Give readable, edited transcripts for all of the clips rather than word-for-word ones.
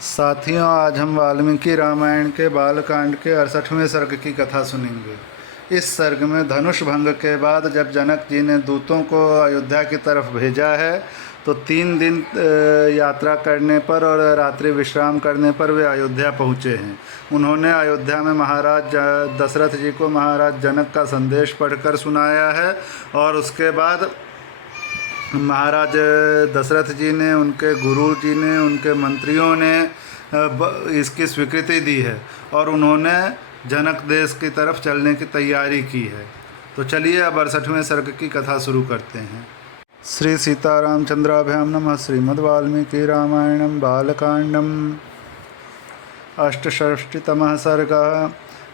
साथियों, आज हम वाल्मीकि रामायण के बालकांड के 68वें सर्ग की कथा सुनेंगे। इस सर्ग में धनुष भंग के बाद जब जनक जी ने दूतों को अयोध्या की तरफ भेजा है तो 3 दिन यात्रा करने पर और रात्रि विश्राम करने पर वे अयोध्या पहुँचे हैं। उन्होंने अयोध्या में महाराज दशरथ जी को महाराज जनक का संदेश पढ़कर सुनाया है और उसके बाद महाराज दशरथ जी ने, उनके गुरु जी ने, उनके मंत्रियों ने इसकी स्वीकृति दी है और उन्होंने जनक देश की तरफ चलने की तैयारी की है। तो चलिए अब 68वें सर्ग की कथा शुरू करते हैं। श्री सीतारामचंद्राभ्याम नमः। श्रीमद् वाल्मीकि रामायणं बालकांडम 68तमः सर्ग।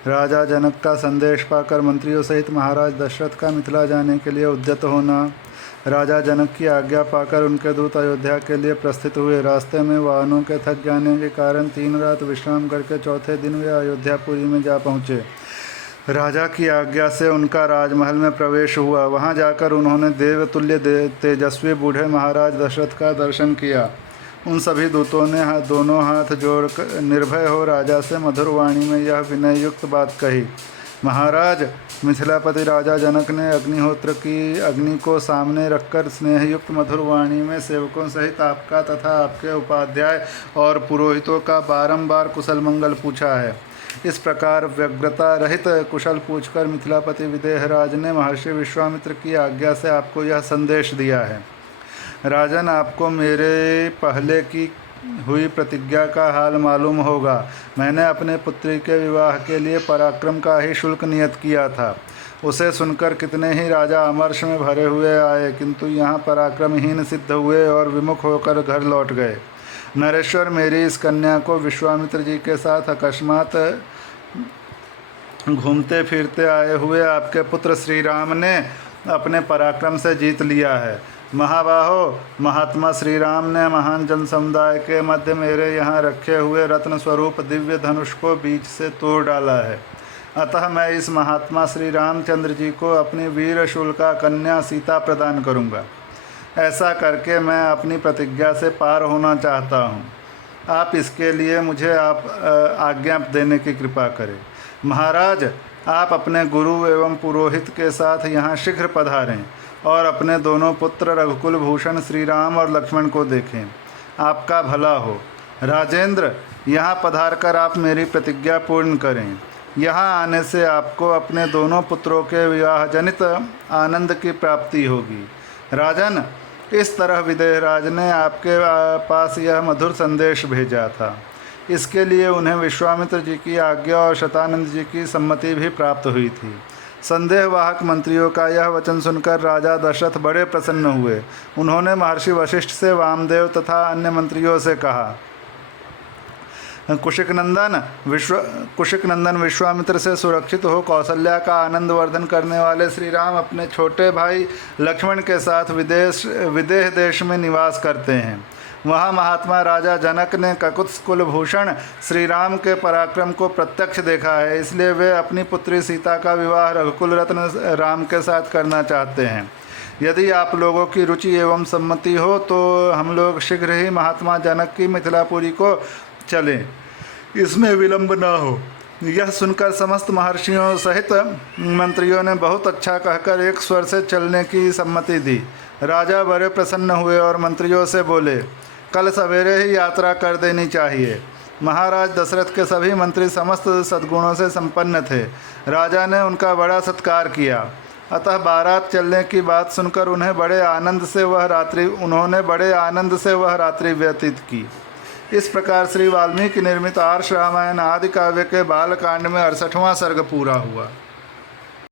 राजा जनक का संदेश पाकर मंत्रियों सहित महाराज दशरथ का मिथिला जाने के लिए उद्यत होना। राजा जनक की आज्ञा पाकर उनके दूत अयोध्या के लिए प्रस्थित हुए। रास्ते में वाहनों के थक जाने के कारण 3 रात विश्राम करके चौथे दिन वे अयोध्यापुरी में जा पहुँचे। राजा की आज्ञा से उनका राजमहल में प्रवेश हुआ। वहां जाकर उन्होंने देवतुल्य तेजस्वी बूढ़े महाराज दशरथ का दर्शन किया। उन सभी दूतों ने दोनों हाथ जोड़कर निर्भय हो राजा से मधुर वाणी में यह विनय युक्त बात कही। महाराज, मिथिलापति राजा जनक ने अग्निहोत्र की अग्नि को सामने रखकर स्नेहयुक्त मधुर वाणी में सेवकों सहित आपका तथा आपके उपाध्याय और पुरोहितों का बारंबार कुशल मंगल पूछा है। इस प्रकार व्यग्रता रहित कुशल पूछकर मिथिलापति विदेहराज ने महर्षि विश्वामित्र की आज्ञा से आपको यह संदेश दिया है। राजन, आपको मेरे पहले की हुई प्रतिज्ञा का हाल मालूम होगा। मैंने अपने पुत्री के विवाह के लिए पराक्रम का ही शुल्क नियत किया था। उसे सुनकर कितने ही राजा अमर्ष में भरे हुए आए, किंतु यहाँ पराक्रमहीन सिद्ध हुए और विमुख होकर घर लौट गए। नरेश्वर, मेरी इस कन्या को विश्वामित्र जी के साथ अकस्मात घूमते फिरते आए हुए आपके पुत्र श्री राम ने अपने पराक्रम से जीत लिया है। महाबाहो, महात्मा श्री राम ने महान जन समुदाय के मध्य मेरे यहाँ रखे हुए रत्न स्वरूप दिव्य धनुष को बीच से तोड़ डाला है। अतः मैं इस महात्मा श्री रामचंद्र जी को अपनी वीर शूलिका कन्या सीता प्रदान करूँगा। ऐसा करके मैं अपनी प्रतिज्ञा से पार होना चाहता हूँ। आप इसके लिए मुझे आज्ञा देने की कृपा करें। महाराज, आप अपने गुरु एवं पुरोहित के साथ यहाँ शीघ्र पधारें और अपने दोनों पुत्र रघुकुल भूषण श्री राम और लक्ष्मण को देखें। आपका भला हो। राजेंद्र, यहाँ पधार कर आप मेरी प्रतिज्ञा पूर्ण करें। यहाँ आने से आपको अपने दोनों पुत्रों के विवाह जनित आनंद की प्राप्ति होगी। राजन, इस तरह विदेहराज ने आपके पास यह मधुर संदेश भेजा था। इसके लिए उन्हें विश्वामित्र जी की आज्ञा और शतानंद जी की सम्मति भी प्राप्त हुई थी। संदेहवाहक मंत्रियों का यह वचन सुनकर राजा दशरथ बड़े प्रसन्न हुए। उन्होंने महर्षि वशिष्ठ से, वामदेव तथा अन्य मंत्रियों से कहा, कुशिक नंदन विश्वामित्र से सुरक्षित हो कौशल्या का आनंद वर्धन करने वाले श्री राम अपने छोटे भाई लक्ष्मण के साथ विदेह देश में निवास करते हैं। वहाँ महात्मा राजा जनक ने ककुत्स कुलभूषण श्री राम के पराक्रम को प्रत्यक्ष देखा है, इसलिए वे अपनी पुत्री सीता का विवाह रघुकुल रत्न राम के साथ करना चाहते हैं। यदि आप लोगों की रुचि एवं सम्मति हो तो हम लोग शीघ्र ही महात्मा जनक की मिथिलापुरी को चलें, इसमें विलंब न हो। यह सुनकर समस्त महर्षियों सहित मंत्रियों ने बहुत अच्छा कहकर एक स्वर से चलने की सम्मति दी। राजा बड़े प्रसन्न हुए और मंत्रियों से बोले, कल सवेरे ही यात्रा कर देनी चाहिए। महाराज दशरथ के सभी मंत्री समस्त सद्गुणों से संपन्न थे। राजा ने उनका बड़ा सत्कार किया। अतः बारात चलने की बात सुनकर उन्होंने बड़े आनंद से वह रात्रि व्यतीत की। इस प्रकार श्री वाल्मीकि निर्मित आर्ष रामायण आदि काव्य के बालकांड में 68वां सर्ग पूरा हुआ।